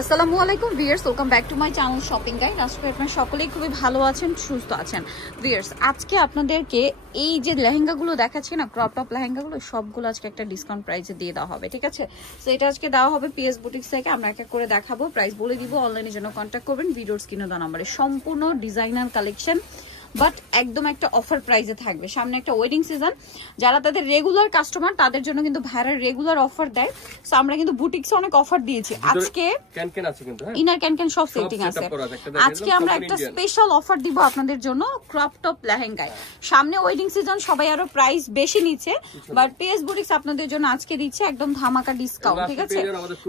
আসসালামু আলাইকুম viewers, welcome back to my channel shopping guide. আজকে আপনারা সকলেই খুবই ভালো আছেন, সুস্থ আছেন। ভিউয়ার্স, আজকে আপনাদেরকে এই যে লেহেঙ্গাগুলো দেখাচ্ছি না, ক্রপ টপ লেহেঙ্গাগুলো সবগুলো আজকে একটা ডিসকাউন্ট প্রাইসে দিয়ে দেওয়া হবে, ঠিক আছে? সো এটা আজকে দেওয়া হবে পিএস বুটিক্স থেকে। আমরা এক এক করে দেখাবো, প্রাইস বলে দিব। অনলাইনের জন্য কন্ট্যাক্ট করবেন ভিডিওর স্ক্রিনে দেওয়া নম্বরে। সম্পূর্ণ ডিজাইনার কালেকশন, বাট একদম একটা অফার প্রাইসে থাকবে। সামনে একটা ওয়েডিং সিজন, যারা তাদের রেগুলার কাস্টমার তাদের জন্য কিন্তু ভাইরা রেগুলার অফার দেয়। সো আমরা কিন্তু বুটিক্সে অনেক অফার দিয়েছি। আজকে ক্যানকেন আছে কিন্তু, হ্যাঁ, ইনার ক্যানকেন সব সেটিং আছে। আজকে আমরা একটা স্পেশাল অফার দিব আপনাদের জন্য ক্রপ টপ লেহেঙ্গায়। সামনে ওয়েডিং সিজন, সবাই আরো প্রাইস বেশি নিচ্ছে, বাট পিএস বুটিক্স আপনাদের জন্য আজকে দিচ্ছে একদম ধামাকা ডিসকাউন্ট, ঠিক আছে?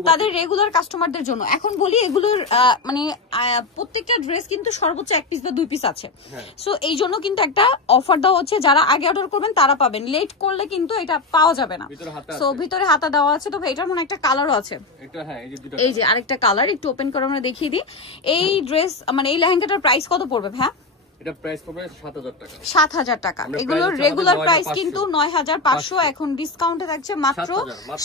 তাদের রেগুলার কাস্টমারদের জন্য। এখন বলি এগুলোর মানে প্রত্যেকটা ড্রেস কিন্তু সর্বোচ্চ 1 পিস বা 2 পিস আছে। সো এই জন্য কিন্তু একটা অফার দেওয়া হচ্ছে, যারা আগে অর্ডার করবেন তারা পাবেন, লেট করলে কিন্তু এটা পাওয়া যাবে না। সো ভিতরে হাতা দেওয়া আছে, তো এটার মনে একটা কালারও আছে। এই যে আরেকটা কালার, একটু ওপেন করে আমরা দেখিয়ে দিই। এই ড্রেস মানে এই লেহেঙ্গাটার প্রাইস কত পড়বে ভাই? এটা প্রাইস পড়বে 7000 টাকা। 7000 টাকা। এগুলোর রেগুলার প্রাইস কিন্তু 9500, এখন ডিসকাউন্টে থাকছে মাত্র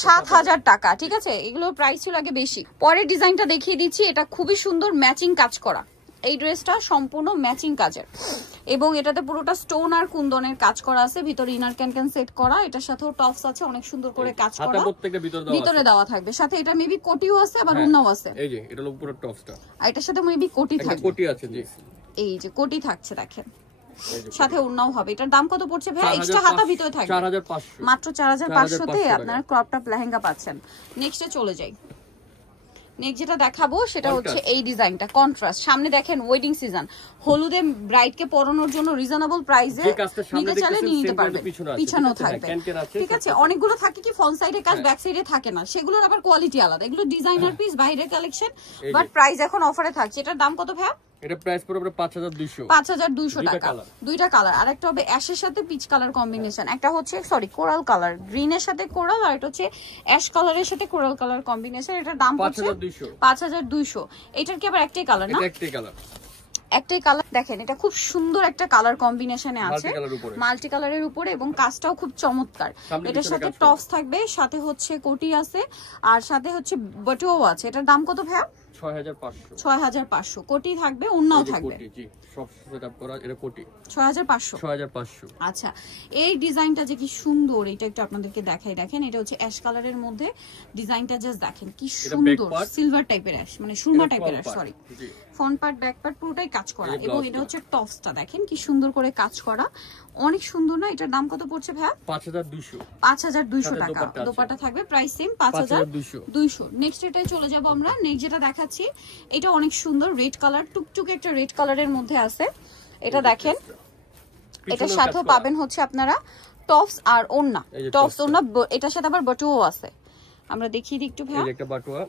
7000 টাকা, ঠিক আছে? এগুলোর প্রাইস ছিল আগে বেশি। পরের ডিজাইনটা দেখিয়ে দিচ্ছি, এটা খুবই সুন্দর ম্যাচিং কাজ করা। এই ড্রেসটা সম্পূর্ণ ম্যাচিং কাজের, এবং এটাতে পুরোটা স্টোন আর কুন্দনের কাজ করা আছে। ভিতরে ইনার ক্যান সেট করা, এটার সাথেও টপস আছে, অনেক সুন্দর করে কাজ করা, ভিতরে দেওয়া থাকবে। সাথে এটা মেবি কোটিও আছে, আবার উন্নাও আছে। এই যে এটা হলো পুরো টপসটা, আর এটার সাথে মেবি কোটি থাকবে। কোটি আছে, জি, এই যে কোটি থাকছে, দেখেন, সাথে উন্নাও হবে। এটার দাম কত পড়ছে ভাই? এক্সট্রা হাতা ভিতরে থাকবে 4500, মাত্র 4500 তে আপনারা ক্রপ টপ লেহেঙ্গা পাচ্ছেন। নেক্সটে চলে যাই। নেক্সট যেটা দেখাবো সেটা হচ্ছে এই ডিজাইনটা, কন্ট্রাস্ট। সামনে দেখেন ওয়েডিং সিজন, হলুদে ব্রাইড কে পরানোর জন্য রিজনেবল প্রাইসে নিতে চাইলে নিয়ে নিতে পারবেন। পিছনেও থাকবে, ঠিক আছে? অনেকগুলো থাকে কি ফ্রন্ট সাইডে কাজ, ব্যাক সাইডে থাকে না, সেগুলোর আবার কোয়ালিটি আলাদা। এগুলো ডিজাইনার পিস, বাইরের কালেকশন, বাট প্রাইস এখন অফারে থাকছে। এটার দাম কত ভাই? এটা প্রাইস পড়বে 5200 টাকা। দুইটা কালার, আরেকটা হবে অ্যাশের সাথে পিচ কালার কম্বিনেশন, একটা হচ্ছে কোরাল কালার, গ্রিনের সাথে কোরাল, আর এটা হচ্ছে অ্যাশ কালারের সাথে কোরাল কালার কম্বিনেশন। এটার দাম পড়ছে 5200। এটার কি আবার একটাই কালার না? একটাই কালার। দেখেন, এটা খুব সুন্দর একটা কালার কম্বিনেশনে আছে, মাল্টি কালারের উপরে, এবং কাজটাও খুব চমৎকার। এটার সাথে টপস থাকবে, সাথে হচ্ছে কোটি আছে, আর সাথে হচ্ছে বটুও আছে। এটার দাম কত ভাইয়া? 6500। কোটি থাকবে, উন্নাও থাকবে, সব সেটআপ করা। এটা কোটি 6500। আচ্ছা, এই ডিজাইনটা যে কি সুন্দর, এটা একটু আপনাদেরকে দেখাই। দেখেন, এটা হচ্ছে অ্যাশ কালারের মধ্যে ডিজাইনটা, জাস্ট দেখেন কি সুন্দর, সিলভার টাইপের অ্যাশ, মানে সুরমা টাইপের ash, sorry. Front part back part পুরোটাই কাজ করা, এবং এটা হচ্ছে টপসটা দেখেন কি সুন্দর করে কাজ করা, অনেক সুন্দর না? এটার দাম কত পড়ছে ভাই? 5200 টাকা। দোপাট্টা থাকবে, প্রাইস সেম 5200। নেক্সট এটাই চলে যাব আমরা। নেক্সট যেটা দেখাচ্ছি, এটা অনেক সুন্দর রেড কালার, টুকটুকে একটা রেড কালারের মধ্যে আছে। এটা দেখেন, এটার সাথেও পাবেন হচ্ছে আপনারা টপস আর ওড়না। টপস ওড়না, এটার সাথে আবার বটুও আছে। আমরা দেখিয়ে দিই একটু ভাই। একটা বাটুয়া,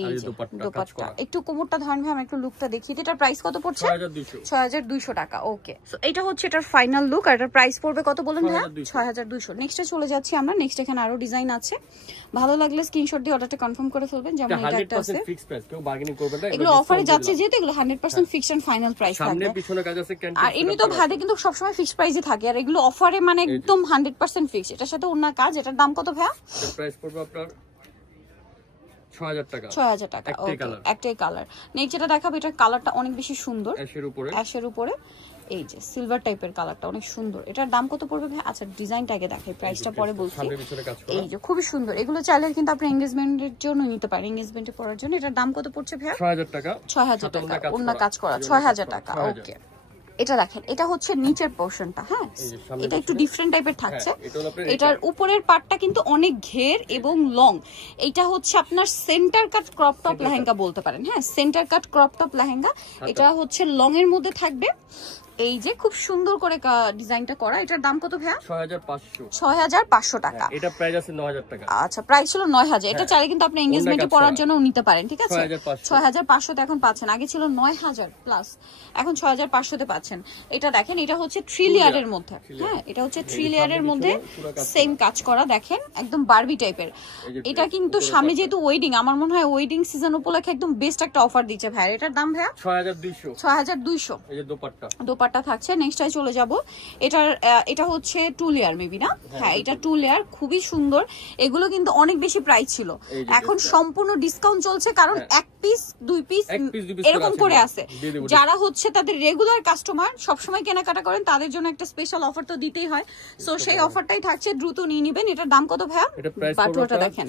এই যে দোপাট্টা, একটু কোমরটা ধরেন ভাই, আমি একটু লুকটা দেখিয়ে দিই। এটার প্রাইস কত পড়ছে? 6200 টাকা। ওকে, সো এটা হচ্ছে এটার ফাইনাল লুক, আর এটার প্রাইস পড়বে কত বলেন ভাই? 6200। নেক্সটে চলে যাচ্ছি আমরা। নেক্সট এখানে আরো ডিজাইন আছে, ভালো লাগলে স্ক্রিনশট দিয়ে অর্ডারটা কনফার্ম করে ফেলবেন। যেমন এটা একটা আছে, ফিক্সড প্রাইস, কেউ বার্গেনিং করবে না। এগুলো অফারে যাচ্ছে যেহেতু, এগুলো 100% ফিক্সড এন্ড ফাইনাল প্রাইস থাকবে। সামনে পিছনে কাজ আছে, আর এমনি তো ভাইদের কিন্তু সব সময় ফিক্সড প্রাইসই থাকে, আর এগুলো অফারে মানে একদম 100% ফিক্সড। এটার সাথে অন্য কাজ। এটার দাম কত ভাই? এর প্রাইস পড়বে আপনার 6000 টাকা। ওকে, একটাই কালার। নেক্সট যেটা দেখাবো, এটার কালারটা অনেক বেশি সুন্দর, অ্যাশের উপরে এই যে সিলভার টাইপের কালারটা অনেক সুন্দর। এটার দাম কত পড়বে ভাই? আচ্ছা, ডিজাইনটা আগে দেখাই, প্রাইসটা পরে বলছি। এই যে খুবই সুন্দর, এগুলো চাইলে কিন্তু আপনি এনগেজমেন্টের জন্য নিতে পারেন, এনগেজমেন্টে পরার জন্য। এটার দাম কত পড়ছে ভাই? 6000 টাকা। অন্য কাজ করা 6000 টাকা। ওকে, এটা দেখেন, এটা হচ্ছে নিচের পোরশনটা, হ্যাঁ, এটা একটু ডিফারেন্ট টাইপের থাকছে। এটার উপরের পার্টটা কিন্তু অনেক ঘের এবং লং। এটা হচ্ছে আপনার সেন্টার কাট ক্রপ টপ লেহেঙ্গা বলতে পারেন, হ্যাঁ, সেন্টার কাট ক্রপ টপ লেহেঙ্গা। এটা হচ্ছে লং এর মধ্যে থাকবে, এই যে খুব সুন্দর করে ডিজাইনটা করা। এটার দাম কত ভাইয়া? 6500 টাকা। এটা প্রাইস আছে 9000 টাকা। আচ্ছা, প্রাইস ছিল 9000। এটা চাইলে কিন্তু আপনি এনগেজমেন্টে পরার জন্য নিতে পারেন, ঠিক আছে? 6500 তে এখন পাচ্ছেন, আগে ছিল 9000 প্লাস, এখন 6500 তে পাচ্ছেন। এটা দেখেন, এটা হচ্ছে 3 লেয়ারের মধ্যে, হ্যাঁ, এটা হচ্ছে 3 লেয়ারের মধ্যে সেম কাজ করা, দেখেন একদম বারবি টাইপের। এটা কিন্তু সামনে যেহেতু ওয়েডিং, আমার মনে হয় ওয়েডিং সিজন উপলক্ষে একদম বেস্ট একটা অফার দিচ্ছে ভাই। এটার দাম ভাইয়া 6200। এই যে দোপাট্টা থাকছে। নেক্সট চলে যাব, এটা হচ্ছে 2 লেয়ার মেবি না? হ্যাঁ, এটা 2 লেয়ার, খুবই সুন্দর। এগুলো কিন্তু অনেক বেশি প্রাইস ছিল, এখন সম্পূর্ণ ডিসকাউন্ট চলছে, কারণ পিস 2 পিস এরকম করে আছে। যারা হচ্ছে তাদের রেগুলার কাস্টমার সবসময় কেনাকাটা করেন তাদের জন্য একটা স্পেশাল অফার তো দিতেই হয়। সো সেই অফারটাই থাকছে, দ্রুত নিয়ে নেবেন। এটার দাম কত ভাইয়া? বাটুয়াটা দেখেন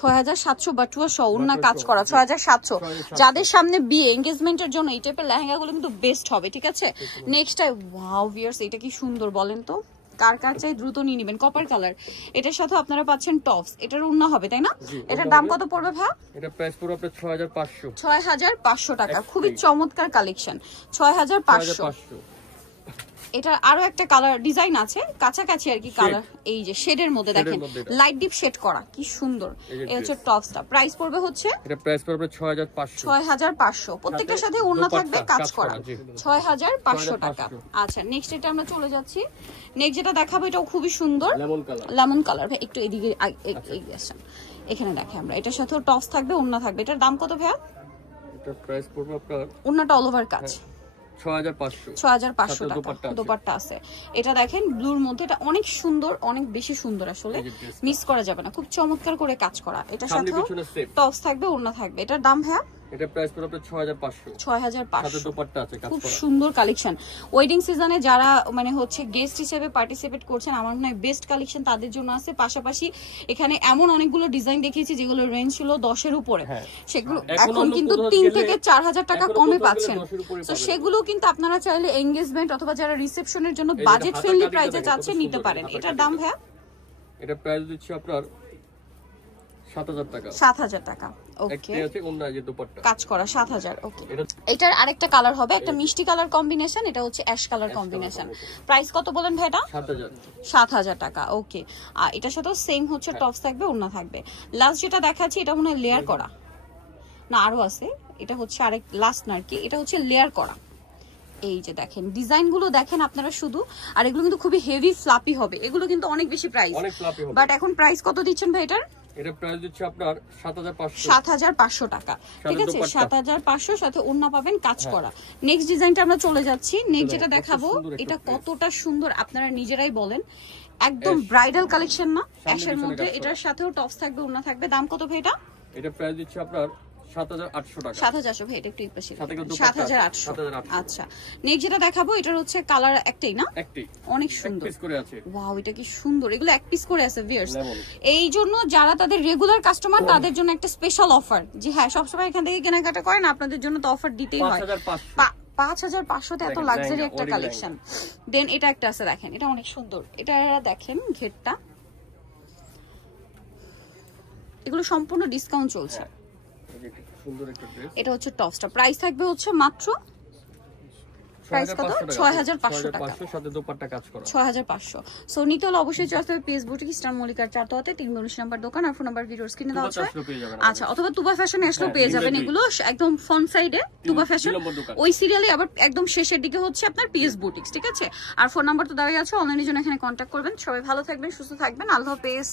6700 বাটুয়া সহ ওন্না কাজ করা 6700। যাদের সামনে বিয়ে এনগেজমেন্টের জন্য এই টাইপের লেহেঙ্গাগুলো কিন্তু বেস্ট হবে, ঠিক আছে। নেক্সট ওয়াও ভিউয়ার্স, এটা কি সুন্দর বলেন তো, কার কার চাই দ্রুত নিয়ে নেবেন। কপার কালার, এটার সাথে আপনারা পাচ্ছেন টপস, এটার ওন্না হবে তাই না? এটার দাম কত পড়বে ভাই? এটা প্রাইস পুরো আপনার 6500 টাকা। খুবই চমৎকার কালেকশন, 6500। এটা আরো একটা কালার ডিজাইন আছে কাছাকাছি আর কি কালার, এই যে শেডের মধ্যে দেখেন লাইট ডিপ শেড করা, কি সুন্দর। এই হচ্ছে টপসটা, প্রাইস পড়বে হচ্ছে এটা প্রাইস পড়বে 6500। প্রত্যেকটার সাথে ওড়না থাকবে কাজ করা, 6500 টাকা। আচ্ছা নেক্সট এটা আমরা চলে যাচ্ছি। নেক্সট যেটা দেখাবো এটাও খুবই সুন্দর, লেমন কালার। ভাই একটু এদিকে আসেন, এখানে দেখে আমরা এটার সাথেও টপস থাকবে, ওড়না থাকবে। এটার দাম কত ভাইয়া? এটা প্রাইস পড়বে আপনার ওড়নাটা অল ওভার কাজ 6500 টাকা। দোপাট্টা আছে, এটা দেখেন ব্লুর মধ্যে, এটা অনেক সুন্দর, অনেক বেশি সুন্দর, আসলে মিস করা যাবে না, খুব চমৎকার করে কাজ করা। এটার সাথে টপস থাকবে, ওড়না থাকবে। এটার দাম ভাইয়া? এটা প্রাইস পড়বে আপনার 6500। সাথে দোপাট্টা আছে কাজ করা, খুব সুন্দর কালেকশন। ওয়েডিং সিজনে যারা মানে হচ্ছে গেস্ট হিসেবে পার্টিসিপেট করছেন, আমার মনে হয় বেস্ট কালেকশন তাদের জন্য আছে। পাশাপাশি এখানে এমন অনেকগুলো ডিজাইন দেখিয়েছি যেগুলো রেঞ্জ ছিল 10 এর উপরে, সেগুলো এখন কিন্তু 3 থেকে 4000 টাকা কমে পাচ্ছেন। তো সেগুলো কিন্তু আপনারা চাইলে এনগেজমেন্ট অথবা যারা রিসেপশনের জন্য বাজেট ফ্রেন্ডলি প্রাইসে চাচ্ছেন নিতে পারেন। এটার দাম ভাইয়া? এটা প্রাইস দিচ্ছি আপনার 7000 টাকা। 7000 টাকা, ওকে। আছে ওন্না যে দোপাট্টা কাজ করা 7000, ওকে। এটার আরেকটা কালার হবে, একটা মিষ্টি কালার কম্বিনেশন, এটা হচ্ছে অ্যাশ কালার কম্বিনেশন। প্রাইস কত বলেন ভাই? এটা 7000 টাকা, ওকে। আর এটার সাথেও সেম হচ্ছে টপস থাকবে, ওড়না থাকবে। লাস্ট যেটা দেখাচ্ছি এটা মনে হয় লেয়ার করা না, আরো আছে। এটা হচ্ছে আরেক লাস্ট না আর কি, এটা হচ্ছে লেয়ার করা। এই যে দেখেন ডিজাইন গুলো দেখেন আপনারা শুধু, আর এগুলো কিন্তু খুবই হেভি ফ্লাপি হবে, এগুলো কিন্তু অনেক বেশি প্রাইস, বাট এখন প্রাইস কত দিচ্ছেন ভাই এটার? এটা প্রাইস দিচ্ছে আপনার 7500 টাকা, ঠিক আছে। 7500 সাথে ওড়না পাবেন কাজ করা। নেক্সট ডিজাইনটা আমরা চলে যাচ্ছি। নেক্সট যেটা দেখাবো এটা কতটা সুন্দর আপনারা নিজেরাই বলেন, একদম ব্রাইডাল কালেকশন না, অ্যাশের মধ্যে। এটার সাথেও টপস থাকবে, ওড়না থাকবে। দাম কত ভাই এটা? এটা প্রাইস দিচ্ছে আপনার 7800 টাকা। 7800 ভাই, এটা একটু পাশে 7800। আচ্ছা নেক্সট যেটা দেখাবো এটার হচ্ছে কালার একটাই না, একটাই, অনেক সুন্দর, এক পিস করে আছে। ওয়াও এটা কি সুন্দর, এগুলো এক পিস করে আছে ভিউয়ার্স। এই জন্য যারা তাদের রেগুলার কাস্টমার তাদের জন্য একটা স্পেশাল অফার, যে হ্যাঁ সবসময় এখান থেকে কেনাকাটা করেন, আপনাদের জন্য তো অফার দিতেই হয়। 5500 তে এত লাক্সারি একটা কালেকশন। দেন এটা একটা আছে দেখেন, এটা অনেক সুন্দর। এটা দেখেন ঘেরটা, এগুলো সম্পূর্ণ ডিসকাউন্ট চলছে। এটা হচ্ছে টপসটা, প্রাইস থাকবে হচ্ছে মাত্র প্রাইস কত? 6500 টাকা, সাথে দোপাট্টা কাজ করা 6500। সো নিতে হলে অবশ্যই চলে আসতে হবে পিএস বুটিক, স্টার মল্লিকার 4 তলাতে 319 নাম্বার দোকান। আর ফোন নাম্বার ভিডিওর স্ক্রিনে দেওয়া আছে। আচ্ছা অথবা তুবা ফ্যাশনে আসলেও পেয়ে যাবেন এগুলো, একদম ফ্রন্ট সাইডে তুবা ফ্যাশন, ওই সিরিয়ালে আবার একদম শেষের দিকে হচ্ছে আপনার পিএস বুটিক, ঠিক আছে। আর ফোন নাম্বার তো দেওয়াই আছে, অনলাইনের জন্য এখানে কন্ট্যাক্ট করবেন। সবাই ভালো থাকবেন, সুস্থ থাকবেন, আল্লাহ হাফেজ।